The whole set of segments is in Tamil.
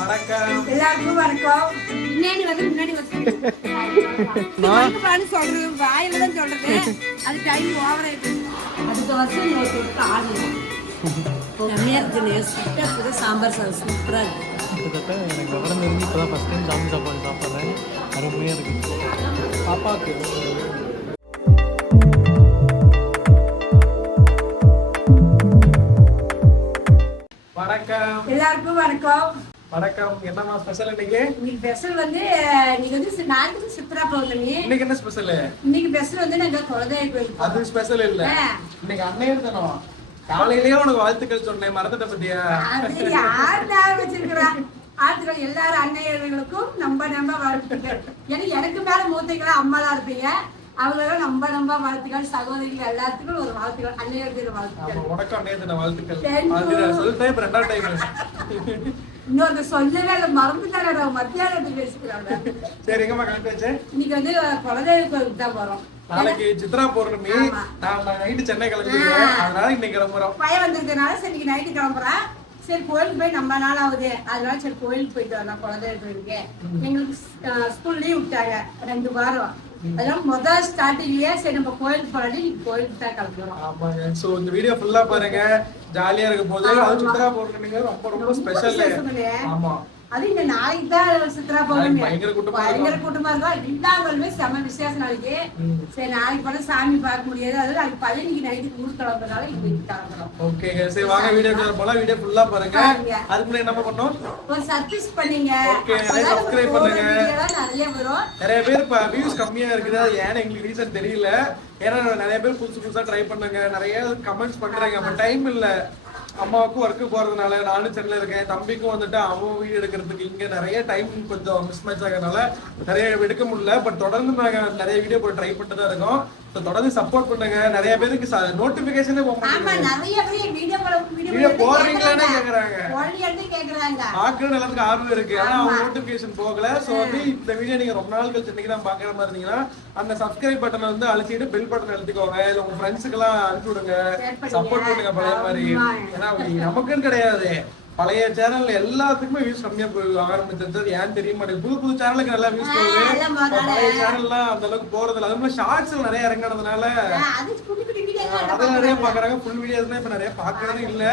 வணக்கம். எல்லாருக்கும் வணக்கம். முன்னாடி வந்து முன்னாடி வந்து. சொல்றது வாயில தான் சொல்றது. அது டைம் ஓவர் ஆயிடுச்சு. அதுக்கு வருஷம் இன்னொரு தொட்டு ஆடணும் செம்மையா இருக்குது சூப்பராக இருக்குது. சாம்பார் சாதம் சூப்பராக இருக்குது கிட்டத்தட்ட எனக்கு விவரம் தெரிஞ்சு இப்போ தான் ஃபஸ்ட் டைம் சாமி சாப்பாடு சாப்பிட்றேன். அருமையாக இருக்குது பாப்பாவுக்கு வணக்கம். எல்லாருக்கும் வணக்கம். வணக்கம். என்னம்மா ஸ்பெஷல் இன்னைக்கு? இன்னைக்கு பெசல் வந்து இன்னைக்கு வந்து நாட்டுக்கு சித்ரா பௌர்ணமி. இன்னைக்கு என்ன ஸ்பெஷல் இன்னைக்கு பெசல் வந்து நாங்க குலதெய்வ கோயில் அது ஸ்பெஷல் இல்ல. இன்னைக்கு அன்னையர் தினம். காலையிலேயே உனக்கு வாழ்த்துக்கள் சொன்னேன். மறந்துட்ட பத்தியா? அது யார் ஞாபகம் வச்சிருக்கிறா? ஆட்கள் எல்லாரும் அன்னையர்களுக்கும் நம்ம நம்ம வாழ்த்துக்கள். ஏன்னா எனக்கு மேல மூத்தைகளா அம்மாலாம் இருப்பீங்க. அவங்களும் நம்ம நம்ம வாழ்த்துக்கள் சகோதரிகள் எல்லாத்துக்கும் ஒரு வாழ்த்துக்கள் அன்னையர் தின வாழ்த்துக்கள். ஆமா, உனக்கும் அன்னையர் தின வாழ்த்துக்கள். நான் இப்ப ரெண்டாவது டைம் இன்னொரு சொல்லவே இல்லை மறந்துட்டாங்க மத்தியானத்துக்கு பேசிக்கிறாங்க சரி எங்கம்மா கணக்கு இன்னைக்கு வந்து குலதெய்வ கோயிலுக்கு தான் போறோம். நாளைக்கு சித்ரா பௌர்ணமி. நான் நைட்டு சென்னை கிளம்பிடுவேன் அதனால இன்னைக்கு கிளம்புறோம். பையன் வந்திருக்கனால சரி இன்னைக்கு நைட்டு கிளம்புறேன். சரி கோயிலுக்கு போய் நம்ம நாள் ஆகுது. அதனால சரி கோயிலுக்கு போயிட்டு வரலாம் குலதெய்வ கோயிலுக்கு. எங்களுக்கு ஸ்கூல் லீவ் விட்டாங்க. ரெண்டு வாரம். அதனால முதல் ஸ்டார்டிங்லயே சரி நம்ம கோயிலுக்கு போறாடி கோயிலுக்கு தான் கிளம்புறோம். ஆமாங்க. சோ இந்த வீடியோ ஃபுல்லா பாருங்க. ஜாலியா இருக்க போது அது சித்ரா பௌர்ணமிங்க ரொம்ப ரொம்ப ஸ்பெஷல். ஆமா. அது இந்த நாளைக்கு தான் சித்ரா பௌர்ணமி பயங்கர கூட்டமா இருக்கும். எல்லாருமே செம விசேஷ நாளைக்கு. சரி நாளைக்கு போல சாமி பார்க்க முடியாது. அது நாளைக்கு பழனிக்கு நைட்டு ஊர் கிளம்புறதுனால இன்னைக்கு கிளம்புறோம் ஓகேங்க சரி வாங்க வீடியோ போல வீடியோ ஃபுல்லா பாருங்க. அதுக்கு முன்னாடி என்ன பண்ணோம்? ஒரு சர்ப்ரைஸ் பண்ணீங்க. நிறைய வரும். நிறைய பேர் இப்ப வியூஸ் கம்மியா இருக்குது. ஏன்னு எங்களுக்கு ரீசன் தெரியல. ஏன்னா நிறைய பேர் புதுசு புதுசா ட்ரை பண்ணாங்க. நிறைய கமெண்ட்ஸ் பண்றாங்க. அப்ப டைம் இல்ல. அம்மாவுக்கும் ஒர்க்கு போறதுனால நானும் சென்னையில இருக்கேன். தம்பிக்கும் வந்துட்டு அவன் வீடு எடுக்கிறதுக்கு இங்க நிறைய டைம் கொஞ்சம் மிஸ் மேட்ச் ஆகிறதுனால நிறைய எடுக்க முடியல. பட் தொடர்ந்து நாங்க நிறைய வீடியோ போட ட்ரை பண்ணிட்டு தான் இருக்கோம். தொடர்ந்து சப்போர்ட் பண்ணுங்க. நிறைய பேருக்கு நோட்டிபிகேஷனே போக வீடியோ போட வீடியோ வீடியோ போடுறீங்களான்னு கேக்குறாங்க. பாக்குறது எல்லாத்துக்கும் ஆர்வம் இருக்கு. ஆனா. அவங்க நோட்டிபிகேஷன் போகல. சோ வந்து இந்த வீடியோ நீங்க ரொம்ப நாள் கழிச்சு இன்னைக்கு தான் பாக்குற மாதிரி இருந்தீங்கன்னா அந்த சப்ஸ்கிரைப் பட்டனை வந்து அழுத்திட்டு பெல் பட்டன் அழுத்திக்கோங்க. இல்ல உங்க ஃப்ரெண்ட்ஸுக்கு எல்லாம் அனுப்பிச்சு விடுங்க. சப்போர்ட் பண்ணுங்க பழைய மாதிரி. ஏன்னா நமக்குன்னு கிடையாது. பழைய சேனல் எல்லாத்துக்குமே வியூஸ் கம்மியா போய் ஆரம்பிச்சிருந்தது ஏன் தெரிய மாட்டேங்குது? புது புது சேனலுக்கு நல்லா வியூஸ் போகுது. பழைய சேனல்லாம் அந்த அளவுக்கு போறது இல்ல. அதுவும் ஷார்ட்ஸ்ல நிறைய இறங்குறதுனால ஆ, அது குட்டி குட்டி வீடியோ அதை நிறைய பாக்குறாங்க ஃபுல் வீடியோஸ் இப்ப நிறைய பாக்குறது இல்ல.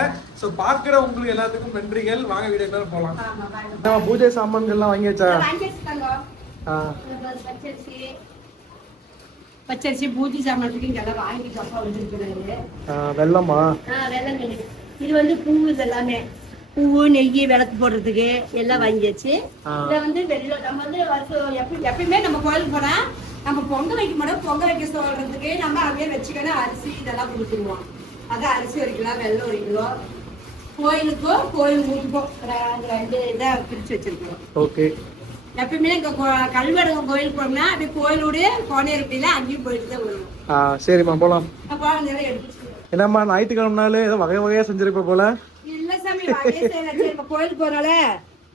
சோ பாக்குற உங்களுக்கு எல்லாத்துக்கும் நன்றிகள். வாங்க வீடியோ போலாம். ஆமா வாங்க. பூஜை சாமான்கள்லாம் வாங்கியாச்சா. பச்சரிசி. பூஜை சாமானத்துக்கு இங்கெல்லாம் வாங்கி அப்பா வச்சிருக்கிறாரு. ஆ, வெள்ளமா வெள்ளம். இது வந்து பூ இது எல்லாமே. பூவு நெய் விளக்கு போடுறதுக்கு எல்லாம் வாங்கியாச்சு. இதை வந்து வெளியில நம்ம வந்து வருஷம் எப்ப எப்பயுமே நம்ம கோயிலுக்கு போனா நம்ம பொங்கல் வைக்க மாட்டோம். பொங்கல் வைக்க சொல்றதுக்கு நம்ம அப்படியே வச்சுக்கணும் அரிசி இதெல்லாம் கொடுத்துருவோம். அதான் அரிசி ஒரு கிலோ வெள்ளம் ஒரு கிலோ. கோயிலுக்கும் கோயில் வீட்டுக்கும் ரெ- ரெண்டு இதை பிரிச்சு வச்சிருக்கோம் ஓகே. எப்பயுமே இங்க கோ- கல்வடகம் கோயில் போனோம்னா அப்படியே கோயிலோட கோனேருப்பில அங்கேயும் போயிட்டு தான் வருவோம். சரிம்மா போலாம். அப்போ எடுத்து என்னம்மா ஞாயிற்றுக்கிழமை நாள் ஏதோ வகை வகையா செஞ்சிருப்ப போல? கோயிலுக்கு போறனால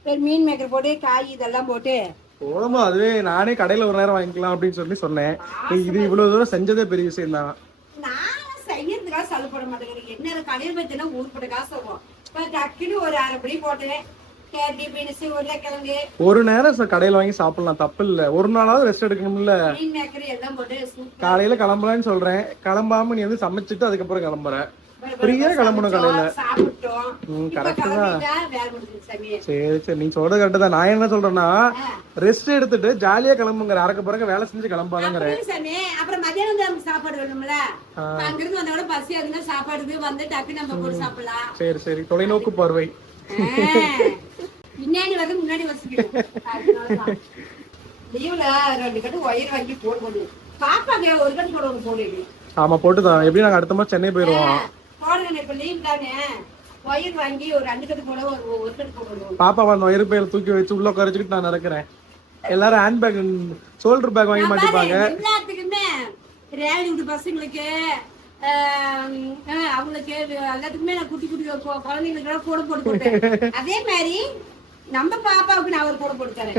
சரி மீன் மேக்கர் போட்டு காய் இதெல்லாம் போட்டு. போதுமா அதுவே நானே கடையில ஒரு நேரம் வாங்கிக்கலாம் அப்படின்னு சொல்லி சொன்னேன். இது இவ்வளவு தூரம் செஞ்சதே பெரிய விஷயம் தான். செய்யறதுக்காக என்ன கடையில் காசு ஆகும் டக்குன்னு ஒரு போட்டேன் நேரம் கடையில வாங்கி சாப்பிடலாம் தப்பு இல்ல. ஒரு நாளாவது ரெஸ்ட் எடுக்கணும்ல. காலையில கிளம்பலான்னு சொல்றேன். கிளம்பாம நீ வந்து சமைச்சிட்டு அதுக்கப்புறம் கிளம்புற. ஃப்ரீயா கிளம்பணும் காலையில ம், தான். சாமி. சரி சரி. நீ சொல்றது கரெக்ட் தான். நான் என்ன சொல்றேன்னா. ரெஸ்ட் எடுத்துட்டு ஜாலியா கிளம்புங்கிற அறக்க பிறகு வேலை செஞ்சு கிளம்பாதங்கிற. அப்புறம் மதியானம் சாப்பாடு வேணும்ல. அங்கிருந்து பசி சாப்பாடு வந்து டக்கு நம்ம போட்டு சாப்பிடலாம். சரி சரி. தொலைநோக்கு பார்வை. பின்னாடி வந்து முன்னாடி வச்சுக்கணும். லீவ்ல ரெண்டு கட்டு ஒயர் வாங்கி போடுவோம் பாப்பாங்க ஒரு கட்டு போடுவோம் போடு ஆமா போட்டுதான். எப்படி நாங்க அடுத்த மாசம் சென்னை போயிருவோம். போடுங்க இப்ப லீவ் தானே? ஒயர் வாங்கி ஒரு கட்டு போட ஒரு ஒரு கட்டு போடுவோம் பாப்பா வந்து இருப்பையில தூக்கி வச்சு உள்ள உட்கார வச்சுக்கிட்டு நான் நடக்கிறேன். எல்லாரும் ஹேண்ட் பேக் ஷோல்டர் பேக் வாங்கி மாட்டிப்பாங்க. எல்லாத்துக்குமே ரேவதி வீட்டு பசங்களுக்கு அவங்களுக்கு எல்லாத்துக்குமே நான் குட்டி குட்டி குழந்தைங்களுக்கு கூட போட்டு அதே மாதிரி நம்ம பாப்பாவுக்கு நான் ஒரு கூட போட்டு தரேன்.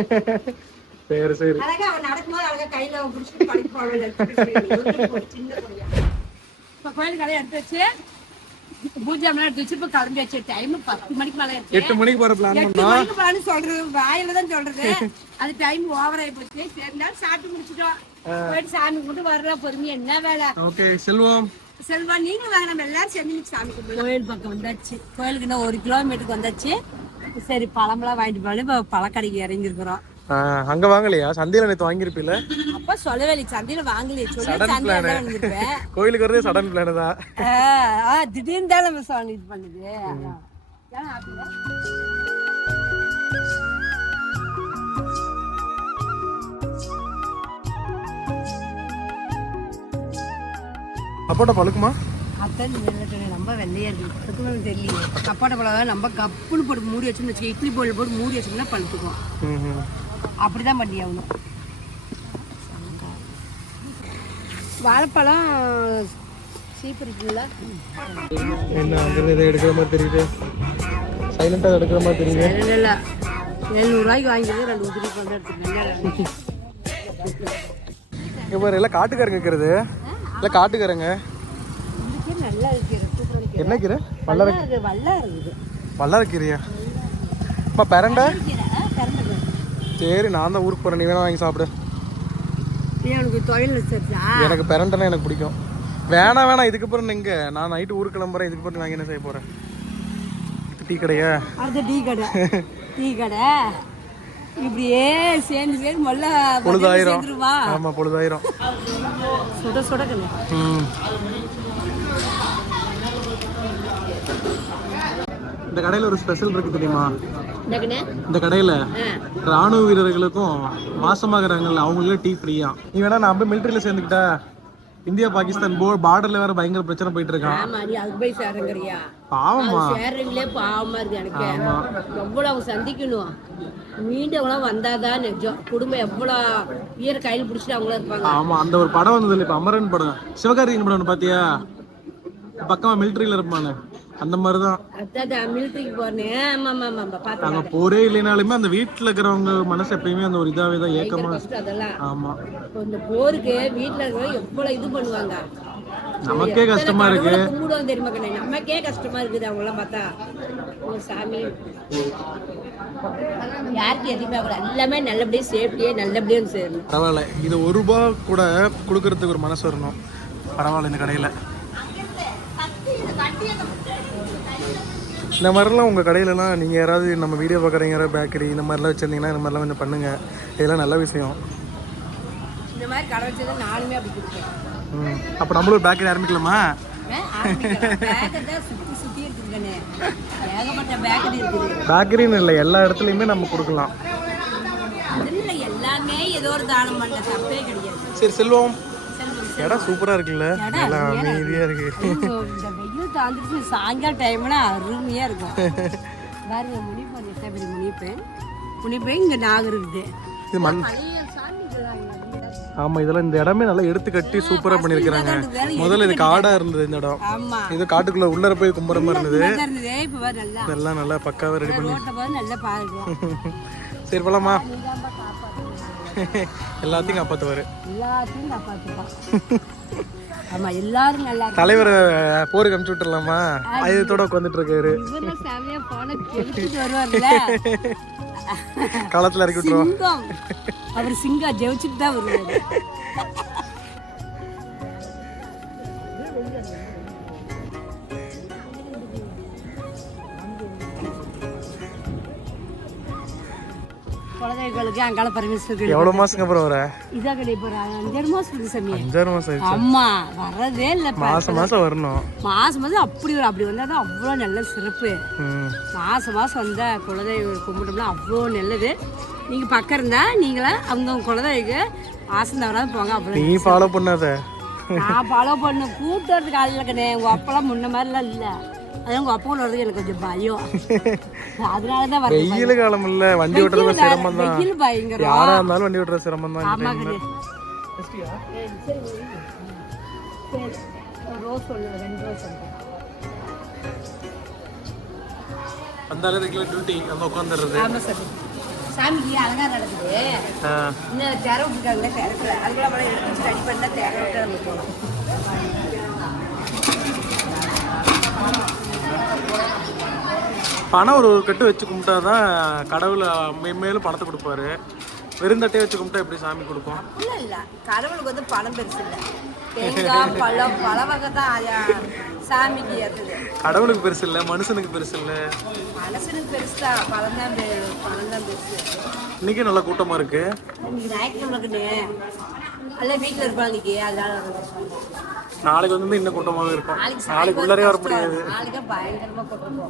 சரி சரி. அழகா அவன் நடக்கும்போது அழகா கையில பிடிச்சிட்டு போவேன் சின்ன இப்ப கோயில் கடையை எடுத்து வச்சு பூஜை எல்லாம் எடுத்து வச்சு இப்ப கிளம்பியாச்சு டைம் பத்து மணிக்கு மேல. எட்டு மணிக்கு போற பிளான் எட்டு மணிக்கு சொல்றது வாயில தான் சொல்றது. அது டைம் ஓவர் ஆகி போச்சு. சரி நாள் சாப்பிட்டு முடிச்சிட்டோம். போயிட்டு சாமி கும்பிட்டு வர்ற பொறுமையா என்ன வேலை? ஓகே செல்வம். செல்வா நீங்க வாங்க நம்ம எல்லாரும் சேர்ந்து சாமி கும்பிடுவோம் கோயில் பக்கம் வந்தாச்சு. கோயிலுக்கு இன்னும் ஒரு கிலோமீட்டருக்கு வந்தாச்சு. சரி பழமெல்லாம் வாங்கிட்டு இப்போ பழக்கடைக்கு இறங்கியிருக்கிறோம். ஆ, அங்க வாங்கலையா? சந்தையில நேத்து வாங்கியிருப்பீல அப்பா சொல்லவே இல்லை சந்தையில வாங்கலையே. சொல்லி சந்தையில வந்துருப்பேன் கோயிலுக்கு வரதே சடன் பிளான் தான். ஆ திடீர்னு தான் நம்ம சாமி இது பண்ணுது? அப்போட்ட பழுக்குமா? நிலக்கடலை ரொம்ப வெள்ளையா இருக்கு. தெரியல கப்பாட்ட பழம் நம்ம கப்புன்னு போட்டு மூடி வச்சோம்னு வச்சுக்க இட்லி போல் போட்டு மூடி வச்சோம்னா பழுத்துக்கும். ம்ஹும். அப்படிதான் பண்ணி ஆகணும். வாழைப்பழம் சீப்பு இருக்குல்ல என்ன அங்கிருந்து இதை எடுக்கிற மாதிரி தெரியுது? சைலண்டா எடுக்கிற மாதிரி தெரியுது? இல்லை இல்லை. எழுநூறுவாய்க்கு வாங்கிக்கிறது ரெண்டு உதிரிக்கு வந்து எடுத்துக்கோங்க இங்க பாரு எல்லாம் காட்டுக்காரங்க இருக்கிறது. இல்ல காட்டுக்காரங்க. என்ன கீரை? வல்லர வல்லா இருக்கு. வல்லா இருக்குது வல்லரக்கீரையா அப்பா பெரண்டை சரி நான் தான் ஊருக்கு போறேன். நீ வேணா வாங்கி சாப்பிடு. எனக்கு பெரண்டைனா எனக்கு பிடிக்கும். வேணாம் வேணாம் இதுக்கு அப்புறம் எங்க நான் நைட்டு ஊருக்கு கிளம்புறேன். இதுக்கு அப்புறம் நான் என்ன செய்ய போறேன்? டீ கடையா? அடுத்த டீ கடை. டீ கடை. இப்படியே சேர்ந்து சேர்ந்து மொல்ல பொழுதாயிரம். ஆமா பொழுதாயிரம். சுட சுட கண்ணு ம். இந்த கடையில ஒரு ஸ்பெஷல் இருக்கு தெரியுமா? இந்த கடையில ராணுவ வீரர்களுக்கும் மாசமாகறாங்கல்ல அவங்களுக்கு டீ ஃப்ரீயா நீ வேணா நான் போய் மிலிட்டரியில சேர்ந்துக்கிட்டா இந்தியா பாகிஸ்தான் போ பார்டர்ல வேற பயங்கர பிரச்சனை போயிட்டு இருக்கான். ஆமா நீ அதுக்கு போய் சேருங்கிறியா? பாவமா. சேர்றீங்களே பாவமா இருக்கு எனக்கு. எவ்வளவு சந்திக்கணும்? மீண்டவங்களாம் வந்தாதான் நிஜம் குடும்பம் எவ்வளவு வீர கையில் பிடிச்சிட்டு அவங்களும் இருப்பாங்க? ஆமா அந்த ஒரு படம் வந்தது இப்ப அமரன் படம். சிவகார்த்திகேயன் படம் பாத்தியா? பக்கமா மிலிட்டரியில இருப்பானு. அந்த ஆமா பார்த்தேன் அங்க போரே இல்லைனாலுமே அந்த வீட்டுல இருக்கிறவங்க மனசு எப்பயுமே அந்த ஒரு இதாவே தான் ஏக்கமா ஆமா. இந்த போருக்கு வீட்டுல இருக்கிறவங்க எவ்வளவு இது பண்ணுவாங்க? நமக்கே கஷ்டமா இருக்கு. கும்பிடுவோம் தெரியுமா கண்ணே? நமக்கே கஷ்டமா இருக்குது அவங்க எல்லாம் பார்த்தா. ஓ சாமி. யாருக்கு எதுவுமே ஆகல. எல்லாமே நல்லபடியா சேஃப்டியே நல்லபடியா சேரணும். பரவாயில்ல. இது ஒரு ரூபா கூட கொடுக்கறதுக்கு ஒரு மனசு வரணும். பரவாயில்ல இந்த கடையில. இந்த மாதிரிலாம் உங்கள் கடையிலலாம் நீங்கள் யாராவது நம்ம வீடியோ பார்க்குறீங்க யாராவது பேக்கரி இந்த மாதிரிலாம் வச்சுருந்தீங்கன்னா இந்த மாதிரிலாம் கொஞ்சம் பண்ணுங்கள் இதெல்லாம் நல்ல விஷயம். இந்த மாதிரி கடை வச்சதை நானுமே அப்படி கொடுப்பேன். ம். அப்போ நம்மளும் ஒரு பேக்கரி ஆரம்பிக்கலாமா? பேக்கரின்னு இல்லை எல்லா இடத்துலையுமே நம்ம கொடுக்கலாம். சரி செல்வம், இடம் சூப்பராக இருக்குல்ல? நல்லா அமைதியாக இருக்கு. இந்த வெயில் தாந்துட்டு சாயங்கால டைம்னா அருமையா இருக்கும். பாருங்க முனிப்பன் எட்டபடி முனிப்பன் முனிப்பன் இங்க நாகர் இருக்குது இது மண் சாமி இதெல்லாம் இந்த இடமே நல்லா எடுத்து கட்டி சூப்பராக பண்ணியிருக்கிறாங்க. முதல்ல இது காடாக இருந்தது இந்த இடம். ஆமா. இது காட்டுக்குள்ளே உள்ளர போய் கும்புற மாதிரி இருந்தது. நல்லா நல்லா. இதெல்லாம் நல்லா பக்காவாக ரெடி பண்ணி சரி போலாமா. எல்லாத்தையும் காப்பாற்றுவார் எல்லாத்தையும் காப்பாத்துப்பான் ஆமா எல்லாரும் நல்லா தலைவரை போருக்கு அனுப்பிச்சு விட்டுறலாமா? ஆயுதத்தோட உட்காந்துட்டு இருக்காரு களத்தில் இறக்கி விட்டுருவோம். அவர் சிங்கா ஜெயிச்சுட்டு தான் வருவாரு. குழந்தைகளுக்கு அங்கால பரமேஸ்வரர் எவ்வளோ மாசத்துக்கு அப்புறம் வர இதாக கிடையாது இப்போ அஞ்சாறு மாசம் இருக்கு சாமி. அஞ்சாறு மாசம் ஆயிடுச்சு? அம்மா வர்றதே இல்லைப்பா மாசம் மாசம் வரணும். மாசம் மாசம் அப்படி வரும். அப்படி வந்தால் தான் அவ்வளோ நல்ல சிறப்பு. மாசம் மாசம் வந்தா குலதெய்வ கும்பிட்டோம்னா அவ்வளோ நல்லது. நீங்கள் பக்கம் இருந்தா நீங்களே அவங்க குலதெய்வக்கு மாசம் தவறாது போங்க அவ்வளோ நீ ஃபாலோ பண்ணாத. நான் ஃபாலோ பண்ண. கூட்டுறதுக்கு ஆள் இல்லைக்கண்ணே. உங்கள் அப்பெல்லாம் முன்ன மாதிரிலாம் இல்லை. அதான் உங்கள் அப்பா வர்றதுக்கு எனக்கு கொஞ்சம் பயம். அதனால தான் வரேன் வெயில் காலம் இல்ல வண்டி ஓட்டுறது சிரமம் தான் வெயில் பயங்கரம். யாரா இருந்தாலும் வண்டி ஓட்டுறது சிரமம் தான் ஆமா கண்ணே சரி ரோஸ் ஒன்று ரெண்டு ரோஸ் ஒன்று அந்த ரெகுலர் டியூட்டி அந்த உட்காந்துடுறது ஆமாம் சார். சாமிக்கு அலங்காரம் நடக்குது. இன்னும் திற விட்டுருக்காங்களே திறக்கல அதுக்குள்ள அப்புறம் எடுத்து ரெடி பண்ணால் திற விட்டு நம்ம போகலாம். பணம் ஒரு கட்டு வச்சு கும்பிட்டா தான் கடவுள் மேலும் பணத்தை கொடுப்பாரு. வெறுந்தட்டையை வச்சு கும்பிட்டா எப்படி சாமி கொடுக்கும்? இல்லை இல்லை. கடவுளுக்கு வந்து பணம் பெருசு இல்லை. தேங்காய் பழம் பழ வகை தான் ஆயா சாமிக்கு ஏற்றுது கடவுளுக்கு பெருசு இல்லை மனுஷனுக்கு பெருசு இல்லை? மனசனுக்கு பெருசு தான். பழம் தான் பணம் தான் பெருசு. இன்னைக்கு நல்ல கூட்டமா இருக்கு. இன்னைக்கு எல்லாம் வீட்டில் இருப்பாங்க இன்னைக்கு அதனால நாளைக்கு வந்து இன்னும் கூட்டமாவே இருக்கும் நாளைக்கு உள்ளரே வர முடியாது. நாளைக்கு பயங்கரமாக அடுத்த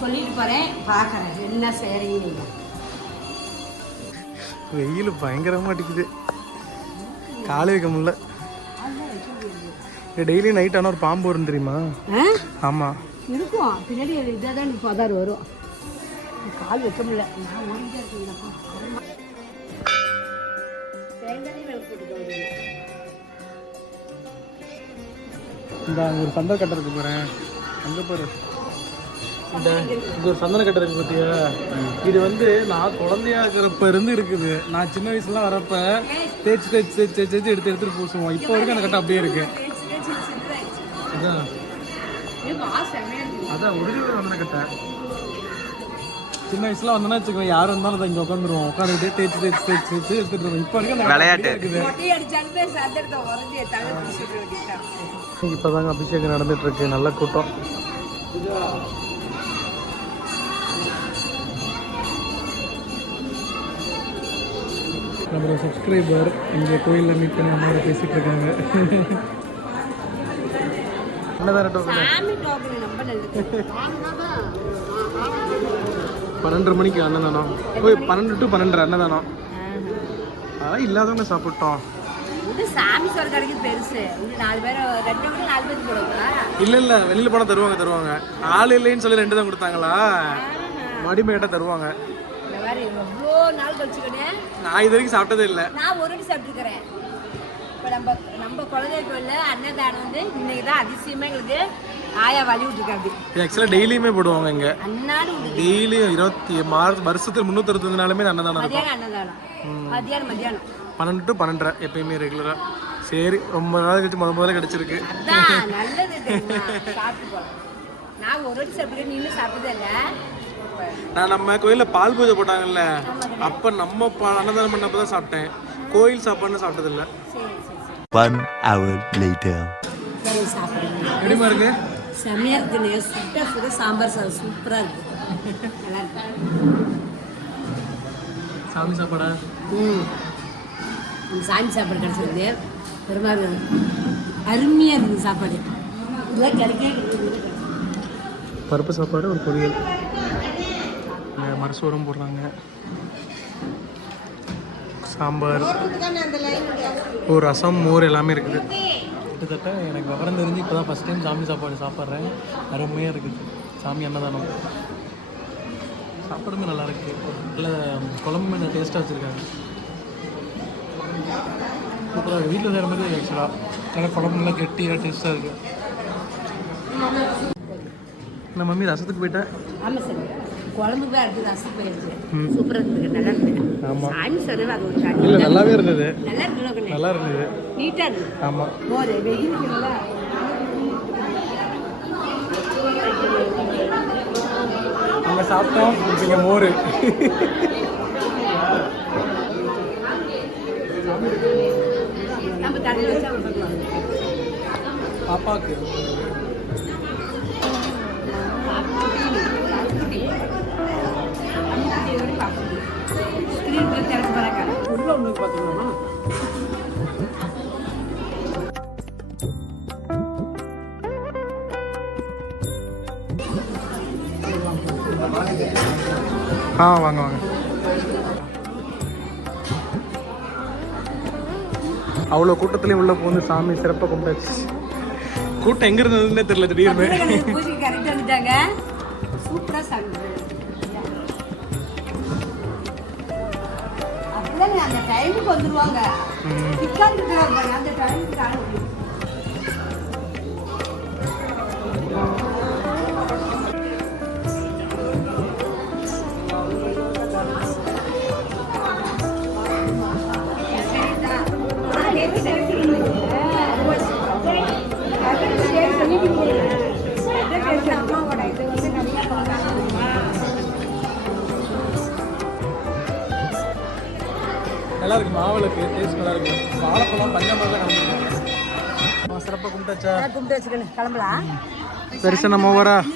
சொல்லிட்டு போகிறேன் பார்க்குறேன். என்ன செய்கிறீங்க நீங்கள் வெயில் பயங்கரமா அடிக்குது. காலை வைக்க முடியல. டெய்லி நைட் ஆனால் ஒரு பாம்பு வரும் தெரியுமா? ஆ? ஆமா. இருக்கும். பின்னாடி இதாக தான் பதார் வரும். கால் வைக்க முடியல. நான் ஓடிட்டே இருக்கேன் இந்த ஒரு சந்தன கட்டை இருக்கு பாரு அங்க பாரு. இந்த இங்க ஒரு சந்தன கட்டை இருக்கு பாத்தியா? இது வந்து நான் குழந்தையா இருக்கிறப்ப இருந்து இருக்குது. நான் சின்ன வயசுல வரப்ப தேய்ச்சி தேய்ச்சி தேய்ச்சி தேய்ச்சி தேய்ச்சி எடுத்து எடுத்துட்டு பூசுவோம். இப்போ வரைக்கும் அந்த கட்டை அப்படியே இருக்கு. அதான். அதான் ஒரிஜினல் சந்தன கட்டை. சின்ன வயசுல வந்தோம்னா வச்சுக்கோ யார் வந்தாலும் அதை இங்க உட்காந்துருவோம் உட்காந்துக்கிட்டே தேய்ச்சி தேய்ச்சி தேய்ச்சி தேய்ச்சி எடுத்துட்டு இருக்கோம் இப்போ வரைக்கும் அந்த விளையாட்டு. இருக்குது. இப்போதாங்க அபிஷேகம் நடந்துட்டு இருக்கு. நல்ல கூட்டம். நம்மளோட சப்ஸ்கிரைபர் இங்கே கோயிலில் மீட் பண்ணி அம்மாவோட பேசிட்டு இருக்காங்க. பன்னெண்டரை மணிக்கு அன்னதானம் ஓய் பன்னெண்டு டு பன்னெண்டரை அன்னதானம் அதெல்லாம் இல்லாதவங்க சாப்பிட்டோம். இல்லை இல்லை வெளியில் போனால் தருவாங்க தருவாங்க. ஆள் இல்லைன்னு சொல்லி ரெண்டு தான் கொடுத்தாங்களா? மடிமேட்டை தருவாங்க. எவ்வளோ நாள் கழிச்சுக்கினே? நான் இது வரைக்கும் சாப்பிட்டதே இல்லை. நான் ஒரு அடி சாப்பிட்டுருக்கிறேன். இப்போ நம்ம நம்ம குழந்தை கோயிலில் அன்னதானம் வந்து இன்னைக்கு தான் அதிசயமாக எங்களுக்கு ஆயா வழி விட்டுருக்காங்க இது ஆக்சுவலாக டெய்லியுமே போடுவாங்க இங்கே. அன்னாடு விடுது டெய்லியும் இருபத்தி மார்ச் வருஷத்துக்கு முந்நூற்றி அறுபத்தஞ்சு நாளுமே அன்னதானம் மதியானம் அன்னதானம். மதியானம் மதியானம் பன்னெண்டு டு பன்னெண்டரை எப்பயுமே ரெகுலராக சரி ரொம்ப நாள் கழிச்சு முத முதல்ல கிடச்சிருக்கு. நல்லது நான் ஒரு வாட்டி நான் நம்ம கோயிலில் பால் பூஜை போட்டாங்கல்ல அப்போ நம்ம அன்னதானம் பண்ணப்போ தான் சாப்பிட்டேன். கோயில் சாப்பாடுன்னு சாப்பிட்டதில்ல. Later. சரி சாப்பிடுங்க. எப்படிமா இருக்கு? செம்மையாக இருக்குண்ணே சுட்ட சுட சாம்பார் சாதம். சூப்பராக இருக்கு. இருக்கு சாமி சாப்பாடா? ம். சாமி சாப்பாடு கிடச்சிருக்கு. பெருமாள் அருமையாக இருக்குது சாப்பாடு. இதெல்லாம் கிடைக்கவே கிடையாது பருப்பு சாப்பாடு ஒரு பொரியல். இங்க மரசோரம் போடுறாங்க. சாம்பார் ஒரு ரசம் மோர் எல்லாமே இருக்குது. கிட்டத்தட்ட எனக்கு விவரம் தெரிஞ்சு இப்போ தான் ஃபஸ்ட் டைம் சாமி சாப்பாடு சாப்பிட்றேன். அருமையாக இருக்குது. சாமி அன்னதானம். சாப்பாடுமே நல்லா இருக்கு. நல்ல குழம்புமே நல்லா டேஸ்ட்டாக வச்சுருக்காங்க. சூப்பராக வீட்டில் செய்கிற மாதிரி ஆக்சுவலாக நல்லா குழம்பு நல்லா கெட்டியாக டேஸ்ட்டாக இருக்குது நம்ம மம்மி ரசத்துக்கு போயிட்டேன் ஆமாம் சார் குழம்பு போய் அடுத்து ரசம் போயிடுச்சு. சூப்பராக இருக்குது நல்லா ஆமாம் சாமி சொல்லுறது அது ஒரு இல்லை நல்லாவே இருந்தது. நல்லா இருக்கு நல்லா இருந்தது. நீட்டாக இருக்குது ஆமாம் மோர் சாப்பிட்டோம் இப்போ இங்கே மோர். நம்ம தண்ணியில் வச்சா விட்டுருக்கலாம் பாப்பாவுக்கு ஸ்க்ரீன் திறந்து பாருங்க உள்ள ஒன்று பார்த்துக்கலாமா ஆ வாங்க வாங்க. அவ்வளோ கூட்டத்துலேயும் உள்ள போந்து சாமி சிறப்பாக கும்பிட்டாச்சு. கூட்டம் எங்க இருந்ததுன்னே தெரியல திடீர்னு. பூஜைக்கு சாமி. டைமுக்கு வந்துருவாங்க பாருங்க, அந்த டைமுக்கு ஆளு. நல்லா இருக்கு. மாவுளுக்கு டேஸ்ட் நல்லா இருக்கு. வாழைப்பழம் பஞ்சமாக தான் சிறப்பாக கும்பிட்டாச்சா? கும்பிட்டு வச்சுக்கணும் கிளம்பலாம். தரிசனம் நம்ம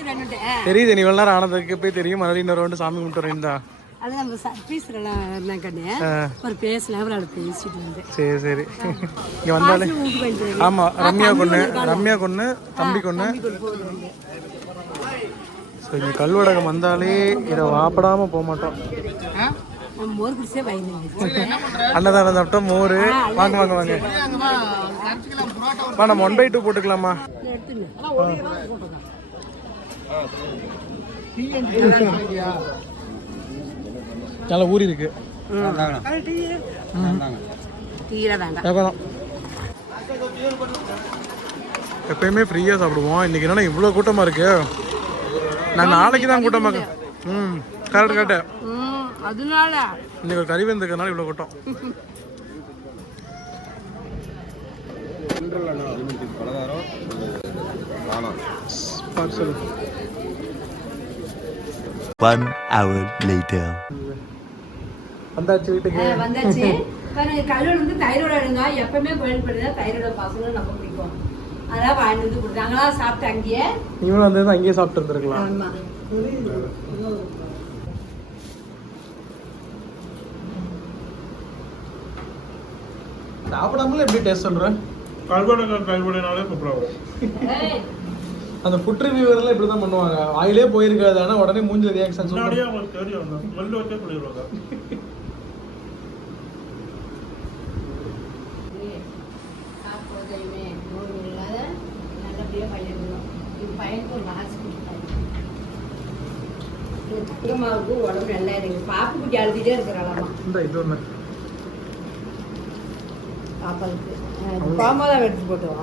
ரெண்டு தெரியுது நீ இவ்வளோ நேரம் ஆனதுக்கு போய் தெரியும். மறுபடியும் இன்னொரு ரவுண்டு சாமி கும்பிட்டு தான் அது நம்ம சர்வீஸ்லாம் இருந்தா கண்ணு. ஒரு அப்புறம் அதை பேசிட்டு வந்தேன் சரி சரி. இங்கே வந்தாலே ஆமாம் ரம்யா கொன்று ரம்யா கொன்று தம்பி போகுது ஸோ இங்கே கல்வடகம் வந்தாலே இதை வாப்படாமல் போக மாட்டோம். அன்னதானம் சாப்பிட்டா மோர். வாங்க வாங்க வாங்க. வா நம்ம ஒன் பை டூ போட்டுக்கலாமா நல்லா ஊறி இருக்கு. எப்பயுமே ஃப்ரீயாக சாப்பிடுவோம். இன்னைக்கு என்னன்னா இவ்வளோ கூட்டமாக இருக்கு. நான் நாளைக்கு தான் கூட்டமாக ம் கரெக்ட் கரெக்ட் அதனால. இன்னைக்கு ஒரு கறி வந்துருக்கனால இவ்வளோ கூட்டம். One hour later. வந்தாச்சு வீட்டுக்கு. ஆ, வந்தாச்சு. பாருங்க கல்லூர் வந்து தைரோட இருங்க எப்பவுமே கோயில் படிதா தைரோட பசங்களும் நம்ம பிடிக்கும். அதான் வாங்கிட்டு வந்து கொடுத்தாங்களா சாப்பிட்டு அங்கேயே நீங்களும் வந்து அங்கேயே சாப்பிட்டு இருந்திருக்கலாம். ஆமா. சாப்பிடாமல எப்படி டேஸ்ட் சொல்றேன் கல்வடங்க கல்வடைனாலே சூப்பராகும் ஏய், அந்த ஃபுட் ரிவ்யூவர்லாம் இப்படி தான் பண்ணுவாங்க. ஆயிலே போயிருக்காது. ஆனால் உடனே மூஞ்சில ரியாக்ஷன் சொல்லுவாங்க அவங்களுக்கு தெரியும். ஸ்மெல் வச்சே தங்கம்மாவுக்கு உடம்பு நல்லா இருக்கு. பாப்பு குட்டி அழுதுட்டே இருக்கிறாளாமா. இந்த இது ஒன்று பாப்பாவுக்கு கோமாதான் எடுத்து போட்டோம்